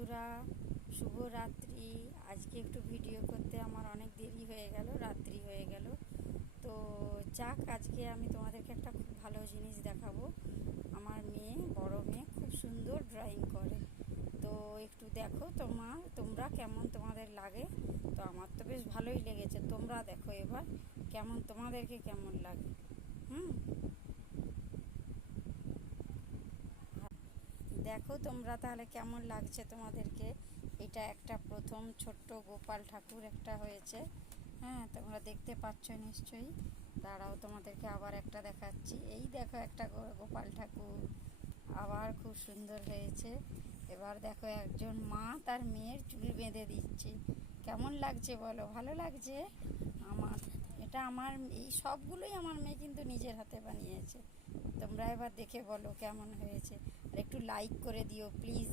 বন্ধুরা, শুভরাত্রি। আজকে একটু ভিডিও করতে আমার অনেক দেরি হয়ে গেল, রাত্রি হয়ে গেল। তো যাক, আজকে আমি তোমাদেরকে একটা খুব ভালো জিনিস দেখাবো। আমার মেয়ে, বড় মেয়ে, খুব সুন্দর ড্রয়িং করে। তো একটু দেখো তোমরা কেমন তোমাদের লাগে। তো আমার তো বেশ ভালোই লেগেছে, তোমরা দেখো এবার তোমাদেরকে কেমন লাগে। দেখো তোমরা তাহলে কেমন লাগছে তোমাদেরকে। এটা একটা প্রথম ছোট্ট গোপাল ঠাকুর একটা হয়েছে। হ্যাঁ, তোমরা দেখতে পাচ্ছ নিশ্চয়ই। দাঁড়াও, তোমাদেরকে আবার একটা দেখাচ্ছি। এই দেখো একটা গোপাল ঠাকুর, আবার খুব সুন্দর হয়েছে। এবার দেখো একজন মা তার মেয়ের চুল বেঁধে দিচ্ছে। কেমন লাগছে বলো? ভালো লাগছে? আমার এই সবগুলোই আমার মেয়ে কিন্তু নিজের হাতে বানিয়েছে। তোমরা এবার দেখে বলো কেমন হয়েছে। আর একটু লাইক করে দিও প্লিজ।